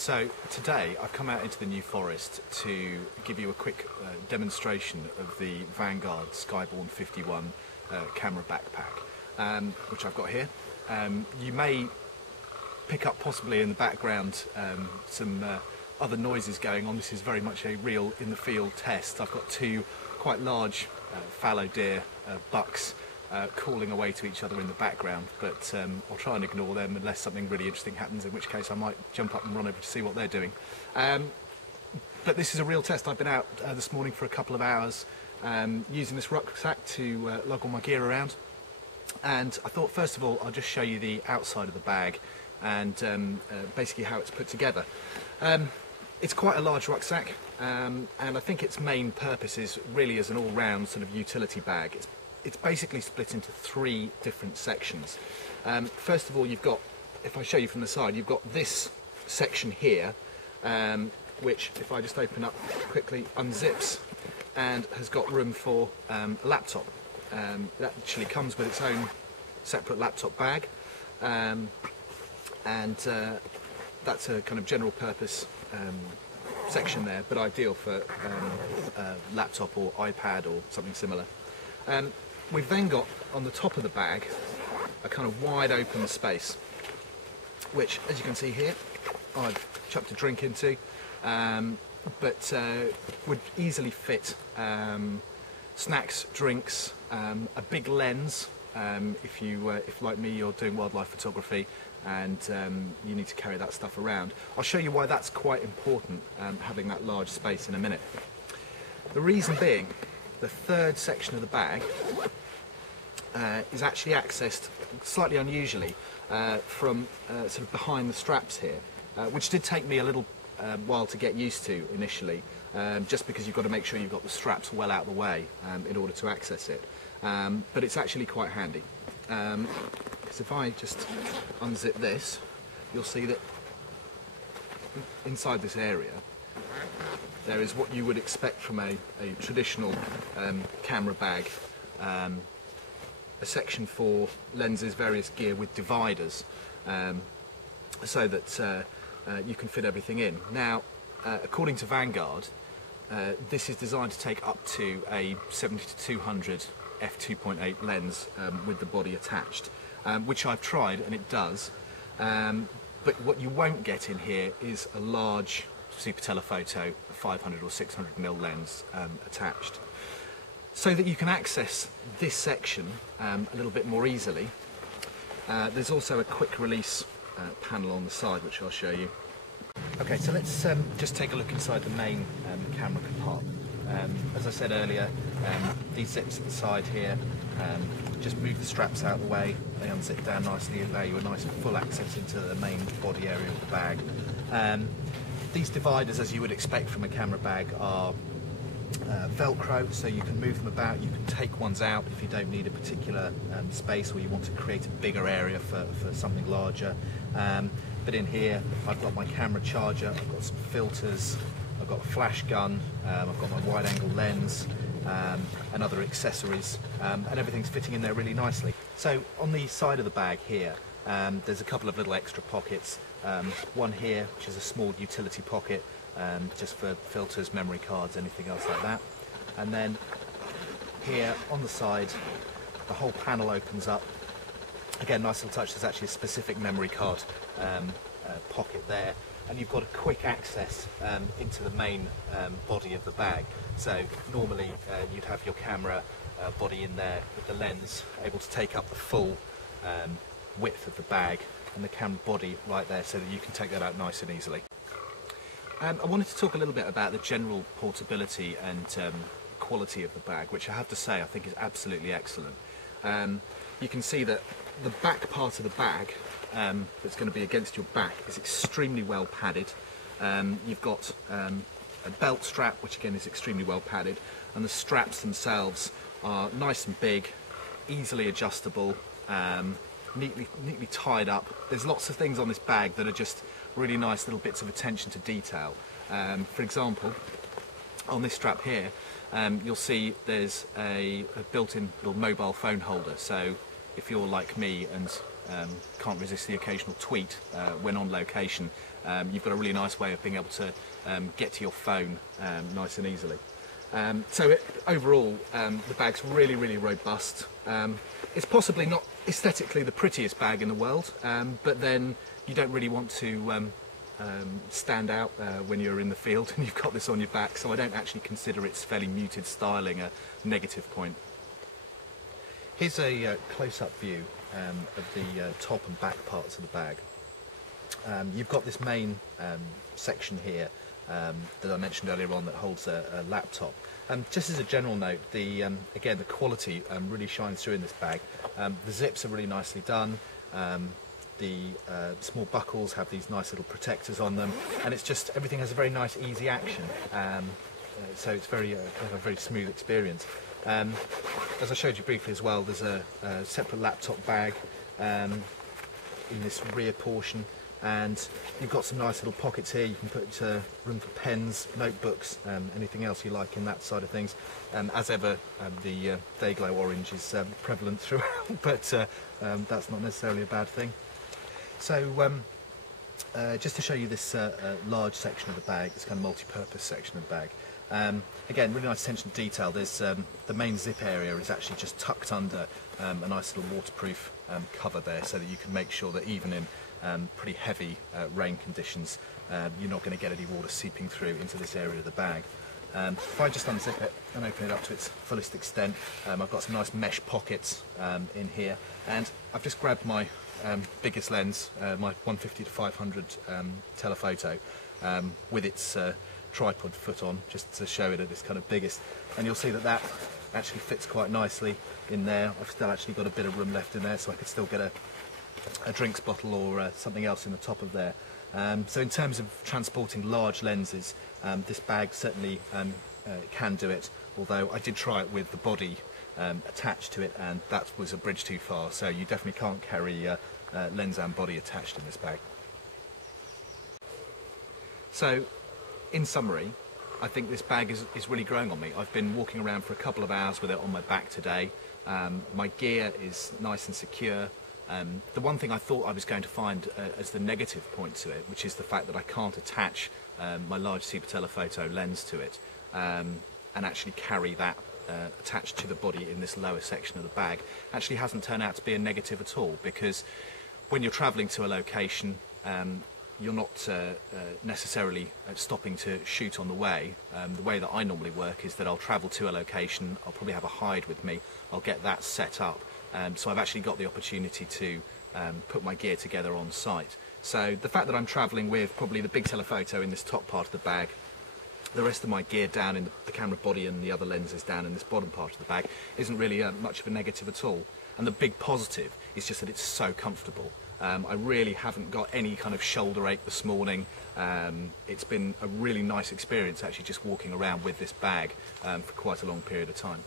So today I've come out into the New Forest to give you a quick demonstration of the Vanguard Skyborne 51 camera backpack, which I've got here. You may pick up possibly in the background some other noises going on. This is very much a real in the field test. I've got two quite large fallow deer bucks calling away to each other in the background, but I'll try and ignore them unless something really interesting happens, in which case I might jump up and run over to see what they're doing. But this is a real test. I've been out this morning for a couple of hours using this rucksack to lug all my gear around, and I thought first of all I'll just show you the outside of the bag and basically how it's put together. It's quite a large rucksack, and I think its main purpose is really as an all-round sort of utility bag. It's basically split into three different sections. First of all, you've got, if I show you from the side, you've got this section here, which, if I just open up quickly, unzips and has got room for a laptop. That actually comes with its own separate laptop bag, and that's a kind of general purpose section there, but ideal for a laptop or iPad or something similar. We've then got on the top of the bag a kind of wide open space, which, as you can see here, I've chucked a drink into, but would easily fit snacks, drinks, a big lens if like me you're doing wildlife photography and you need to carry that stuff around. I'll show you why that's quite important, having that large space, in a minute. The reason being, the third section of the bag is actually accessed slightly unusually from sort of behind the straps here, which did take me a little while to get used to initially, just because you've got to make sure you've got the straps well out of the way in order to access it. But it's actually quite handy. Because if I just unzip this, you'll see that inside this area there is what you would expect from a traditional camera bag, a section for lenses, various gear with dividers, so that you can fit everything in. Now, according to Vanguard, this is designed to take up to a 70-200 f2.8 lens with the body attached, which I've tried and it does, but what you won't get in here is a large super telephoto, a 500 or 600mm lens attached. So that you can access this section a little bit more easily, there's also a quick release panel on the side, which I'll show you. Okay, so let's just take a look inside the main camera compartment. As I said earlier, these zips at the side here, just move the straps out of the way, they unzip down nicely and allow you a nice full access into the main body area of the bag. These dividers, as you would expect from a camera bag, are Velcro, so you can move them about. You can take ones out if you don't need a particular space, or you want to create a bigger area for something larger. But in here I've got my camera charger, I've got some filters, I've got a flash gun, I've got my wide angle lens and other accessories, and everything's fitting in there really nicely. So on the side of the bag here, there's a couple of little extra pockets. One here, which is a small utility pocket, just for filters, memory cards, anything else like that. And then here on the side, the whole panel opens up. Again, nice little touch, there's actually a specific memory card pocket there. And you've got a quick access into the main body of the bag. So normally you'd have your camera body in there with the lens able to take up the full width of the bag, and the camera body right there, so that you can take that out nice and easily. I wanted to talk a little bit about the general portability and quality of the bag, which I have to say I think is absolutely excellent. You can see that the back part of the bag that's going to be against your back is extremely well padded. You've got a belt strap, which again is extremely well padded, and the straps themselves are nice and big, easily adjustable, neatly tied up. There's lots of things on this bag that are just really nice little bits of attention to detail. For example, on this strap here, you'll see there's a built-in little mobile phone holder, so if you're like me and can't resist the occasional tweet when on location, you've got a really nice way of being able to get to your phone nice and easily. Overall, the bag's really, really robust. It's possibly not aesthetically the prettiest bag in the world, but then you don't really want to stand out when you're in the field and you've got this on your back, so I don't actually consider its fairly muted styling a negative point. Here's a close-up view of the top and back parts of the bag. You've got this main section here that I mentioned earlier on that holds a laptop. Just as a general note, again, the quality really shines through in this bag. The zips are really nicely done. The small buckles have these nice little protectors on them, and it's just, everything has a very nice, easy action. So it's very kind of a very smooth experience. As I showed you briefly as well, there's a separate laptop bag in this rear portion, and you've got some nice little pockets here. You can put room for pens, notebooks, anything else you like in that side of things. As ever, the Dayglow orange is prevalent throughout, but that's not necessarily a bad thing. So just to show you this large section of the bag, this kind of multi-purpose section of the bag. Again, really nice attention to detail. There's the main zip area is actually just tucked under a nice little waterproof cover there, so that you can make sure that even in pretty heavy rain conditions, you're not going to get any water seeping through into this area of the bag. If I just unzip it and open it up to its fullest extent, I've got some nice mesh pockets in here, and I've just grabbed my biggest lens, my 150 to 500 telephoto, with its tripod foot on, just to show it at its kind of biggest, and you'll see that that actually fits quite nicely in there. I've still actually got a bit of room left in there, so I could still get a drinks bottle or something else in the top of there. So in terms of transporting large lenses, this bag certainly can do it, although I did try it with the body attached to it, and that was a bridge too far, so you definitely can't carry lens and body attached in this bag. So in summary, I think this bag is really growing on me. I've been walking around for a couple of hours with it on my back today. My gear is nice and secure. The one thing I thought I was going to find as the negative point to it, which is the fact that I can't attach my large super telephoto lens to it and actually carry that attached to the body in this lower section of the bag, actually hasn't turned out to be a negative at all, because when you're travelling to a location, you're not necessarily stopping to shoot on the way. The way that I normally work is that I'll travel to a location, I'll probably have a hide with me, I'll get that set up, so I've actually got the opportunity to put my gear together on site. So the fact that I'm travelling with probably the big telephoto in this top part of the bag, the rest of my gear down in the camera body and the other lenses down in this bottom part of the bag, isn't really much of a negative at all. And the big positive is just that it's so comfortable. I really haven't got any kind of shoulder ache this morning. It's been a really nice experience actually just walking around with this bag for quite a long period of time.